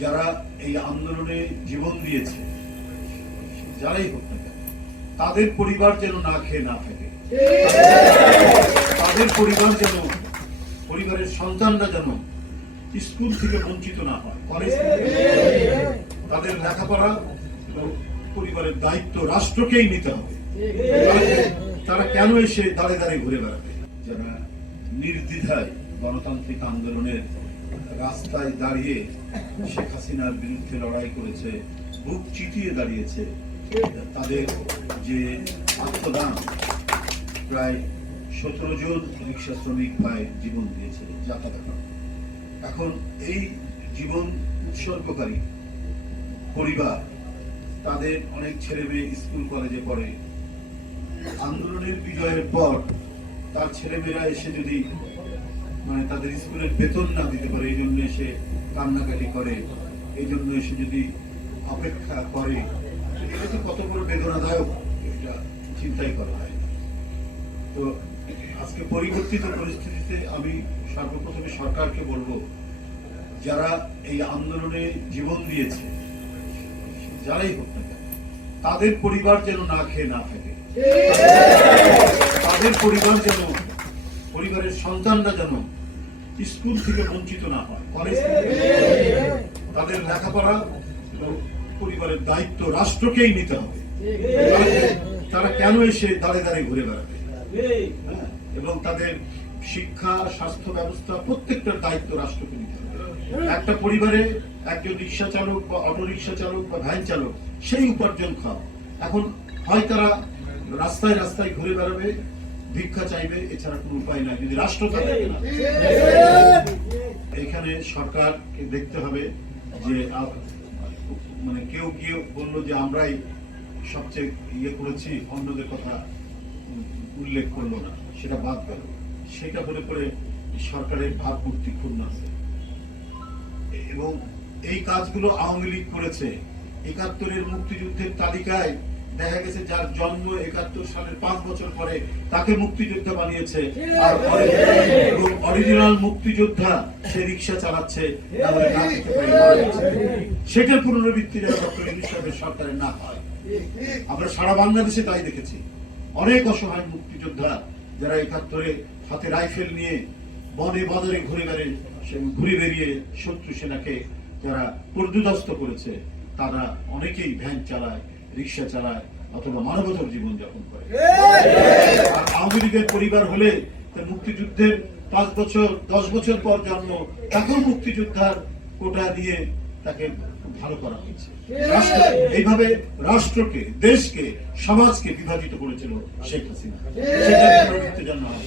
যারা এই আন্দোলনে জীবন দিয়েছে, যারাই হোক না কেন, তাদের পরিবার যেন না খেয়ে না থাকে, তাদের পরিবার যেন, পরিবারের সন্তানরা যেন স্কুল থেকে বঞ্চিত না হয়, কলেজ তাদের লেখাপড়া পরিবারের দায়িত্ব রাষ্ট্রকেই নিতে হবে। তারা কেন এসে দাঁড়ে দাঁড়িয়ে ঘুরে বেড়াবে? যারা নির্দ্বিধায় গণতান্ত্রিক আন্দোলনের রাস্তায় দাঁড়িয়ে শেখ হাসিনার বিরুদ্ধে লড়াই করেছে, বুক চিতিয়ে দাঁড়িয়েছে, তাদের যে আত্মদান, প্রায় 17 জন রিক্সা শ্রমিক ভাই জীবন দিয়েছে যাতায়াত। এখন এই জীবন উৎসর্গকারী পরিবার, তাদের অনেক ছেলে মেয়ে স্কুল কলেজে পড়ে, আন্দোলনের বিজয়ের পর তার ছেলেমেয়েরা এসে যদি তাদের স্কুলের বেতন না দিতে পারে, এই জন্য এসে কান্নাকাটি করে, এই জন্য এসে যদি অপেক্ষা করে, এটা তো কত বড় বেদনাদায়ক, এটা চিন্তাই করা হয়। তো আজকে পরিবর্তিত পরিস্থিতিতে আমি সর্বপ্রথমে সরকারকে বলবো, যারা এই আন্দোলনে জীবন দিয়েছে, যারাই হোক না কেন, তাদের পরিবার যেন না খেয়ে না থাকে, তাদের পরিবার যেন, পরিবারের সন্তানরা যেন স্কুল থেকে বঞ্চিত না হয়, কলেজ তাদের লেখাপড়া পরিবারের দায়িত্ব রাষ্ট্রকেই নিতে হবে। তারা কেন এসে দাঁড়ে দাঁড়িয়ে ঘুরে বেড়াবে? এবং তাদের শিক্ষা, স্বাস্থ্য ব্যবস্থা প্রত্যেকটার দায়িত্ব রাষ্ট্রকে নিতে হবে। একটা পরিবারে একজন রিক্সা চালক বা অটো রিক্সা চালক বা ভ্যান চালক, সেই উপার্জন খাও। এখন হয় তারা রাস্তায় রাস্তায় ঘুরে বেড়াবে, ভিক্ষা চাইবে, এছাড়া কোনো উপায় নাই যদি রাষ্ট্র থাকে না। এখানে সরকারকে দেখতে হবে যে কেউ কেউ বললো যে আমরাই সবচেয়ে করেছি, অন্যদের কথা উল্লেখ করলো না, সেটা বাদ গেল। সেটা হলে পরে সরকারের ভাবমূর্তি ক্ষুণ্ণ আছে। এবং এই কাজগুলো আওয়ামী লীগ করেছে। ৭১-এর মুক্তিযুদ্ধের তালিকায় দেখা গেছে যার জন্ম ৭১ সালের 5 বছর পরে তাকে মুক্তিযোদ্ধা বানিয়েছে, আর অরিজিনাল মুক্তিযোদ্ধা সে রিক্সা চালাচ্ছে, সেটার পুনরাবৃত্তি সরকারের না হয়। আমরা সারা বাংলাদেশে তাই দেখেছি, অনেক অসহায় মুক্তিযোদ্ধা যারা ৭১-এ হাতে রাইফেল নিয়ে বনে বাজারে ঘুরে বেরিয়ে শত্রু সেনাকে যারা পর্যুদস্ত করেছে, তারা অনেকেই ভ্যান চালায়, রিক্সা চালায়, অথবা মানবতার জীবন যাপন করে। আর আওয়ামী লীগের পরিবার হলে মুক্তিযুদ্ধের 5 বছর 10 বছর পর জন্ম, তাকেও মুক্তিযোদ্ধার কোটা দিয়ে তাকে ভালো করা হয়েছে। এইভাবে রাষ্ট্রকে, দেশকে, সমাজকে বিভাজিত করেছিল শেখ হাসিনা। সেটা জানা হবে।